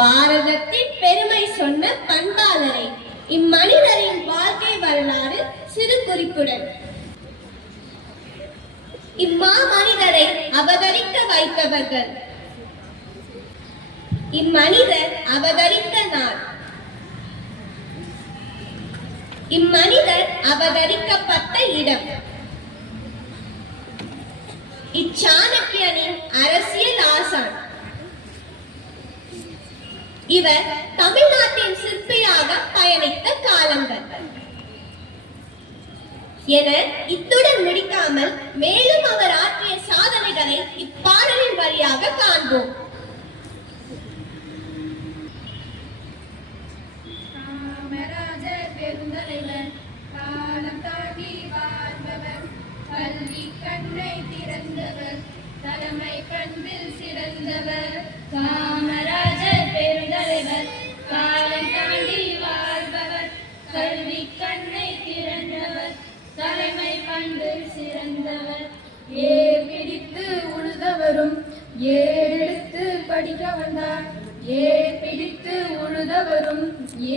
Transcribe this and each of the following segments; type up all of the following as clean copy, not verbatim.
பாரதத்தின் பெருமை சொன்ன பண்பாளரை, இம்மனிதரின் வாழ்க்கை வரலாறு சிறு குறிப்புடன். இம்மாமனிதரை அவதரிக்க வைத்தவர்கள். இம்மனிதர் அவதரித்த நாள். இம்மனிதர் அவதரிக்கப்பட்ட இடம். இச்சாணக்கியனின் அரசியல் ஆசான். இவர் தமிழ்நாட்டின் சிற்பியாக பயணித்த காலங்கள் என இத்துடன் முடிக்காமல் மேலும் அவர் ஆற்றிய சாதனைகளை இப்பாடலின் வழியாக காண்போம். காமராஜர் பெருந்தலைவர், காலம் தாண்டி வாழ்ந்தவர், கல்வி கண்ணை திறந்தவர், தலைமை பண்பில் சிறந்தவர். காமராஜர் பெருந்தலைவர், காலம் தாண்டி வாழ்பவர், கல்வி கண்ணை திறந்தவர், தலைமை பண்பில் சிறந்தவர். ஏர் பிடித்து உழுதவரும் ஏறெடுத்து படிக்க வந்தார். ஏர் பிடித்து உழுதவரும்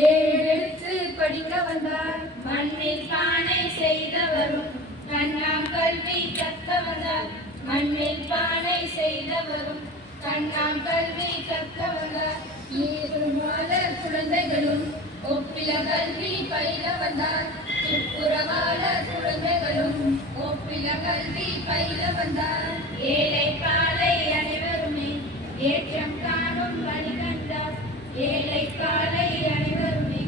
ஏறெடுத்து படிக்க வந்தார். மண்ணில் பானை செய்தவரும் கண்ணாம் கல்வி கற்க வந்தார். மண்ணில் பானை செய்தவரும் கண்ணாம் கல்வி கற்க வந்தார். ஈருமால குழந்தைகளும் ஒப்பில கல்வி பயில வந்தார். துப்புரவாள குழந்தைகளும் ஒப்பில கல்வி பயில வந்தார். ஏழை பாலை அனைவருமே ஏற்றம் காணும் வழி கண்டார். ஏழை பாலை அனைவருமே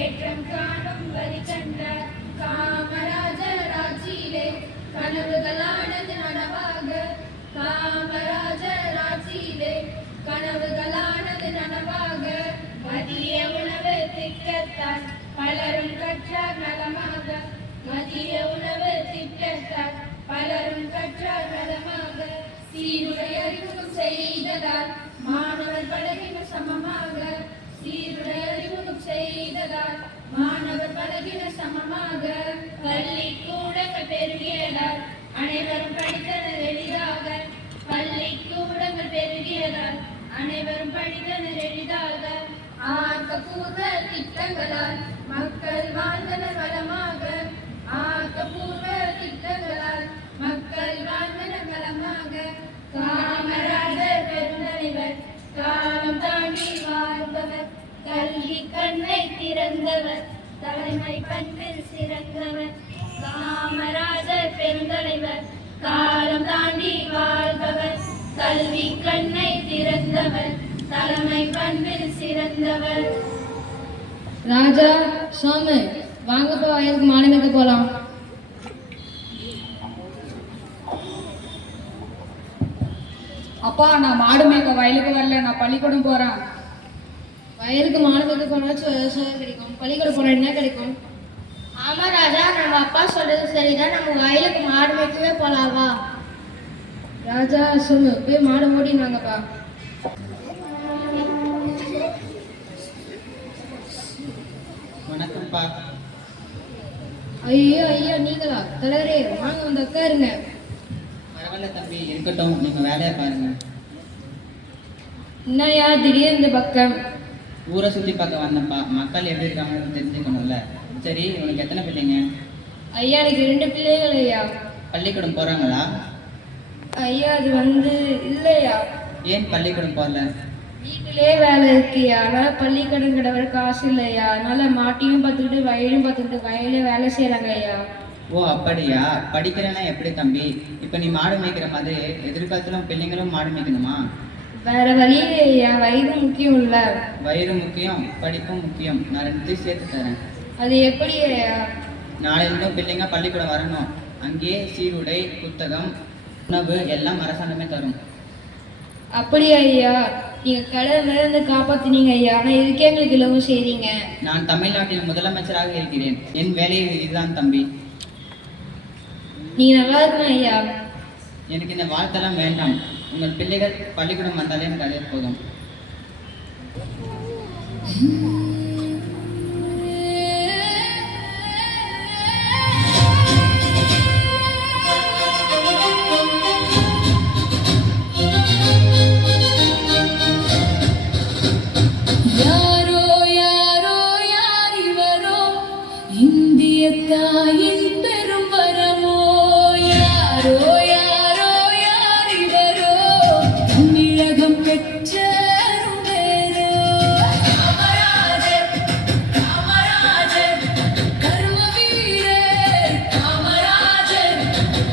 ஏற்றம் காணும் வழி கண்டார். காமராஜர் ஆட்சியிலே கனவுகளானது நனவாக. காமராஜர் ஆட்சியிலே கனவுகளானது நனவாக. மதிய உணவு திட்டத்தால் பலரும் கற்றார் நலமாக. மதிய உணவு திட்டத்தால் பலரும் கற்றார் நலமாக. சீருடை அறிமுகம் செய்ததால் மாணவர் பலகின சமமாக. சீருடை அறிமுகம் செய்ததால் மாணவர் பலகின சமமாக. பள்ளிக்கூடங்கள் பெருகியதால் அனைவரும் படித்தனர் எளிதாக. பள்ளிக்கூடங்கள் பெருகியதால் அனைவரும் படித்தனர் எளிதாக. ஆக்கப்பூர்வ திட்டங்களால் மக்கள் வாழ்ந்தனர் வளமாக. ஆக்கப்பூர்வ திட்டங்களால் மக்கள் வாழ்ந்தனர் வளமாக. காமராஜர் பெருந்தலைவர், காலம் தாண்டி வாழ்ந்தவர், கல்வி கண்ணை திறந்தவர், தலைமை பண்பில் சிறந்தவர். காமராஜர் பெருந்தலைவர், காலம் தாண்டி வாழ்பவர், கல்வி கண்ணை திறந்தவர், தலைமை பண்பில் சிறந்தவர். ராஜா, சோமு, வாங்கப்பா வயலுக்கு மாநிலத்துக்கு போலாம். அப்பா, நான் மாடு மேய்க்க வயலுக்கு வரல, நான் பள்ளிக்கூடம் போறேன். வயலுக்கு மாநிலத்துக்கு போனா சோறு கிடைக்கும், பள்ளிக்கூடம் போனா என்ன கிடைக்கும்? ஆமா ராஜா, நம்ம அப்பா சொல்றது சரிதான். நம்ம வயலுக்கு மாடு மேய்க்கவே போலாவா? ராஜா, சோமு, போய் மாடு ஓடினாங்கப்பா. வணக்கம்ப்பா. ஐயோ ஐயோ, நீங்களா? தலைவரே வாங்க, வந்து உட்காருங்க. பரவாயில்ல தம்பி, இருக்கட்டும், நீங்க வேலையை பாருங்க. என்னையா திடீர்னு இந்த பக்கம்? ஊரை சுற்றி பார்க்க வந்தப்பா, மக்கள் எப்படி இருக்காங்கன்னு தெரிஞ்சுக்கணும்ல. சரி, உனக்கு எத்தனை பிள்ளைங்க? ஐயா, எனக்கு 2 பிள்ளைகள் ஐயா. பள்ளிக்கூடம் போறாங்களா? ஐயா, அது இல்லையா. ஏன் பள்ளிக்கூடம் போகல? வீட்டிலே வேலை இருக்குயா, அதனால பள்ளிக்கூடம் கிடவர காசு இல்லையா, அதனால மாட்டையும் பார்த்துக்கிட்டு வயலையும் பார்த்துக்கிட்டு வயலே வேலை செய்யறாங்க ஐயா. ஓ அப்படியா? படிக்கிறேன்னா எப்படி தம்பி? இப்போ நீ மாடு மேய்க்கிற மாதிரி எதிர்காலத்துல பிள்ளைங்களும் மாடு மேய்க்கணுமா? வேற வழி இல்லையா, வயிறு முக்கியம் இல்ல. வயிறு முக்கியம், படிப்பும் முக்கியம். நான் 2 சேர்த்து தரேன். அது எப்படி ஐயா? நாளையிலும் பிள்ளைங்க பள்ளிக்கூடம் வரணும். அங்கேயே சீருடை, புத்தகம், உணவு எல்லாம் அரசாங்கமே தரும். அப்படியா ஐயா? நீங்க கடை இருந்து காப்பாத்தினீங்க ஐயா, ஆனா இதுக்கே எங்களுக்கு இலவம் செய்றீங்க. நான் தமிழ்நாட்டில் முதலமைச்சராக இருக்கிறேன். என் வேலை இதுதான் தம்பி. நீங்க நல்லா இருக்கணும் ஐயா. எனக்கு இந்த வாழ்த்தெல்லாம் வேண்டாம். உங்கள் பிள்ளைகள் பள்ளிக்கூடம் வந்தாலே எனக்கு அதே போதும். தாயின் பெரும் வரமோ யாரோ யாரோ யார் இவரோ தமிழகம் பெற்ற வேறோ காமராஜர் காமராஜர் கர்ம வீரர் காமராஜர்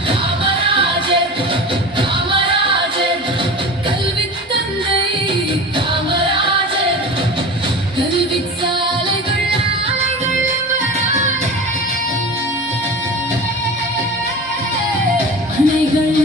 காமராஜர் காமராஜர் கல்வி தந்தை காமராஜர் கல்வி சாலைகள் ஆலைகள் வராலே அணைகள்